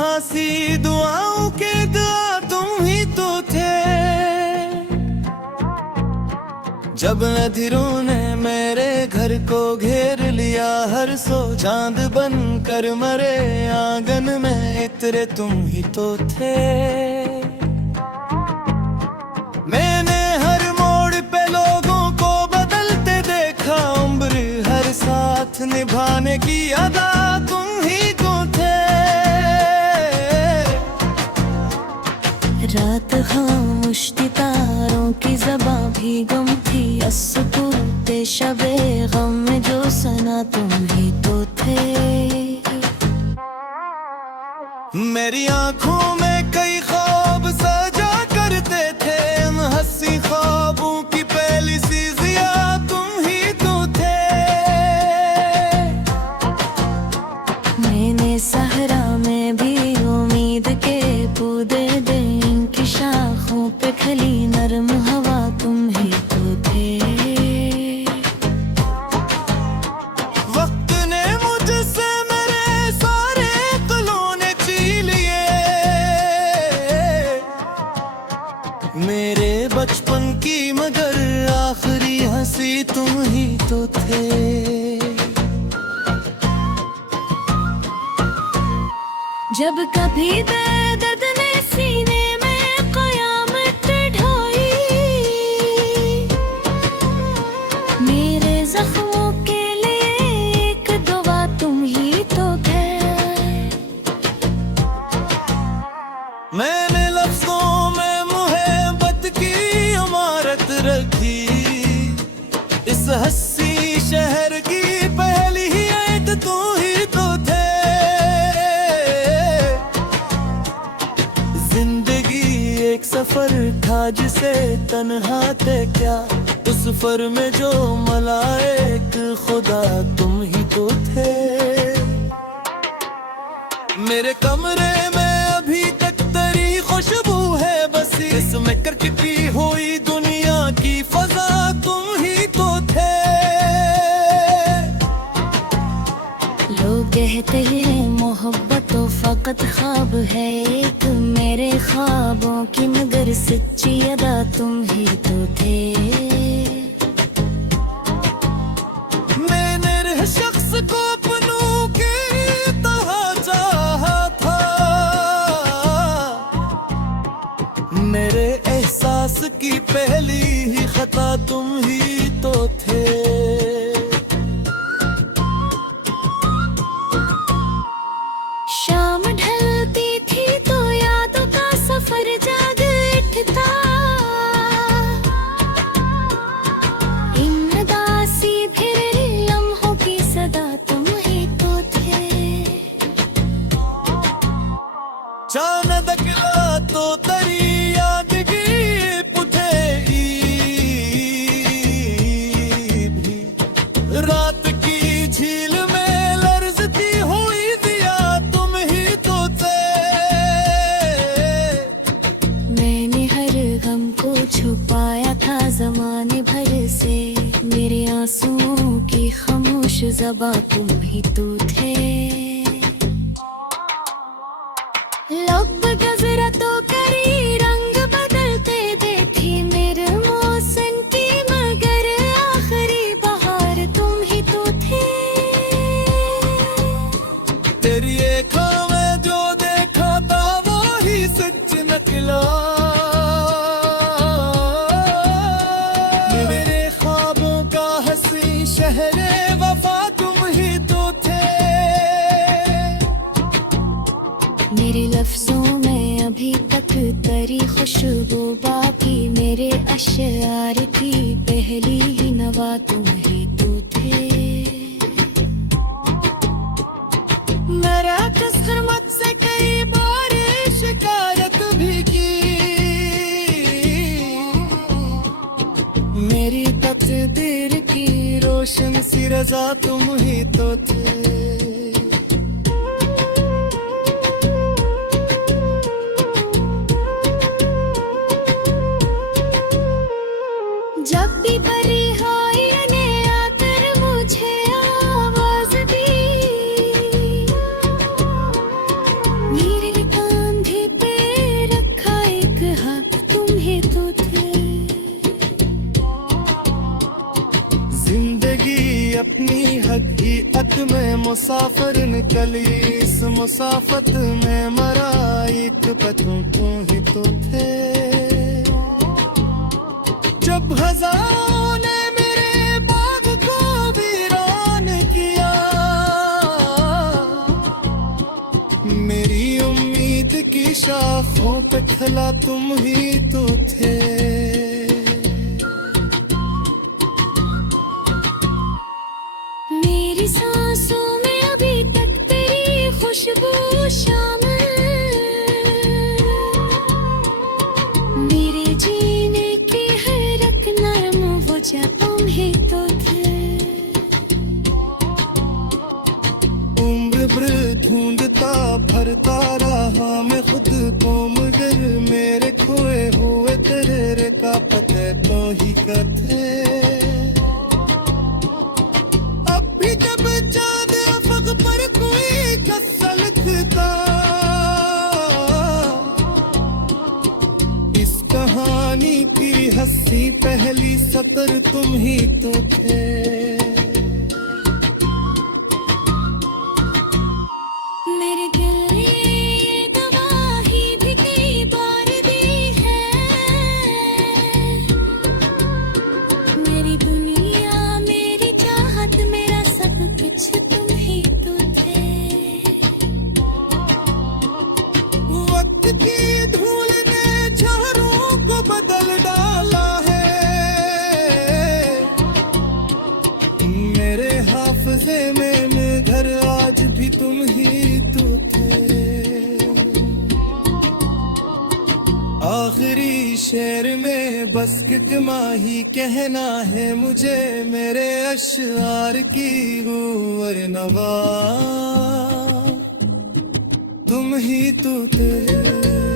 तन्हा सी दुआओं के दुआ तुम ही तो थे। जब नदिरों ने मेरे घर को घेर लिया, हर सो चांद बन कर मरे आंगन में इतरे तुम ही तो थे। मैंने हर मोड़ पे लोगों को बदलते देखा, उम्र हर साथ निभाने की अदा तुम ही तो थे। रात खामोश थी, तारों की ज़बां भी गुम थी, असकूते शबे गम में जो सना तुम ही तो थे। मेरी आंखों में कई ख्वाब सजा करते थे, उन हंसी ख्वाबों की पहली सी जिया तुम ही तो थे। मैंने सहरा में भी उम्मीद के पौधे दे, इनकी शाखों पे खली नरम हवा तुम ही तो थे। वक्त ने मुझसे मेरे सारे खिलौने छीन लिए, मेरे बचपन की मगर आखिरी हंसी तुम ही तो थे। जब कभी दर्द ने सीने में क़यामत ढाई, मेरे जख्मों के लिए एक दुआ तुम ही तो थे। मैंने लफ्जों में मोहब्बत की इमारत रखी, इस हंसी शहर की पहली ही ऐद तू ही तो थे। जिंदगी एक सफर था जिसे तन्हा थे क्या, उस सफर में जो मलाइक खुदा तुम ही तो थे। मेरे कमरे में अभी तक तेरी खुशबू है बसी, इसमें कर चुकी हुई दुनिया की फजा तुम ही तो थे। लोग कहते हैं मोहब्बत तो फकत ख्वाब है एक, मेरे ख्वाबों की मगर सच्ची अदा तुम ही तो थे। मैंने हर शख्स को अपनों की तरह चाहा था, मेरे एहसास की पहली ही खता तुम ही तो थे। शाम ढलती थी तो यादों का सफर जाग उठता, इन दासी फिर लम्हों की सदा तुम ही तो थे। चांद दखला तो तरी यादगी पुथेगी भी, रात की झील में लर्जती हुई दिया तुम ही तो थे। मैंने हर गम को छुपाया था जमाने भर से, मेरे आंसुओं की खामोश ज़बां तुम ही तो थे। लब गजरा तो करी रंग बदलते देखी मेरे मौसम की, मगर आखिरी बहार तुम ही तो थे। तेरी आँखों में जो देखा था वो ही सच निकला, मेरे ख्वाबों का हंसी शहरे वफा तुम ही तो थे। मेरे लफ्जों में अभी तक तेरी खुशबू बाकी, मेरे अशआर की पहली ही नवा तुम ही तो थे। मेरा किस्मत से कई बार शिकायत भी की, मेरी तकदीर की रोशन सी रजा तुम ही तो थे। जब भी परी होई ने आकर मुझे आवाज दी, मेरे मुसाफिर निकली इस मुसाफत में मरा एक पतों तू ही तो थे जब खजाओं ने मेरे बाग को वीरान किया मेरी उम्मीद की शाखों पे खिला तुम ही तो थे मेरी सांसों में अभी तक तेरी खुशबू शामिल मेरे जीने की हर एक नरम वजह तुम ही तो थे उम्र भर ढूंढता भरता रहा मैं खुद को मगर मेरे खोए हुए तेरे का पते तो ही कथे अब भी जब चाँद अफक पर कोई गस्सा लिखता इस कहानी की हंसी पहली सतर तुम ही तो थे मेरे दिल ने ये गवाही भी कई बार दी है मेरी दुनिया मेरी चाहत मेरा सब कुछ तुम ही तो थे वक्त की धूल ने चारों को बदल डाला है मेरे हाफिजे में घर आज भी तुम ही तो थे आखिरी शेर में बस कितना ही कहना है मुझे मेरे अशआर की हुवर नवा तुम ही तो थे